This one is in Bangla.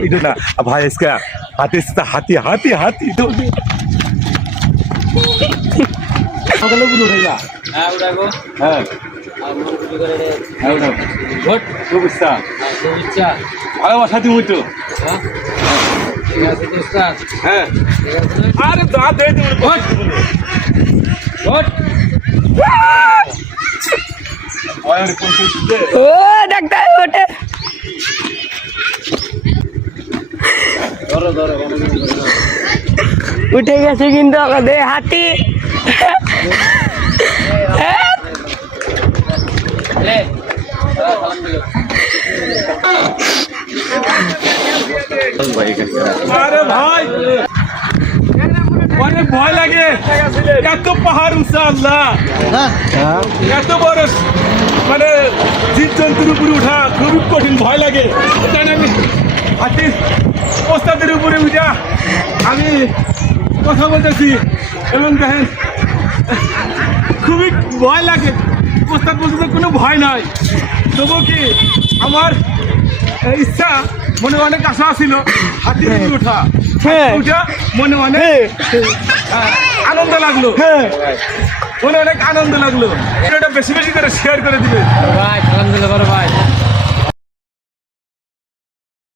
इधर ना अब भाई इसका हाथी से हाथी हाथी हाथी तो अगले बुलो भैया हां उड़ागो हां আর মন কিছু করে রে हां उड़ा ভোট तो बुस्ता তো ইচ্ছা আরে সাথী মুইতো হ্যাঁ ঠিক আছে দোস্ত হ্যাঁ ঠিক আছে আরে দা দে তুমি ভোট ভোট আরে কোন দে ও ডাক্তার ওঠে ধরো ধরো উঠে গেছে কিন্তু আমাদের হাতি লে সালাম দিও আরে ভাই অনেক ভয় লাগে এত পাহাড় উঁচা আল্লাহ এত বড় মানে জীবজন্তুর উপরে উঠা খুবই কঠিন ভয় লাগে জানি আমি হাতির ওস্তাদের উপরে উঠা আমি কথা বলতেছি এবং দেখেন খুবই ভয় লাগে ওস্তাদ বলতে কোনো ভয় নাই তবু কি আমার ইচ্ছা মনে অনেক আশা ছিল হাতির উপরে উঠা উঠা মনে অনেক আনন্দ লাগলো মনে অনেক আনন্দ লাগলো এটা বেশি বেশি করে শেয়ার করে দিবে ভাই সালাম দিলে বড় ভাই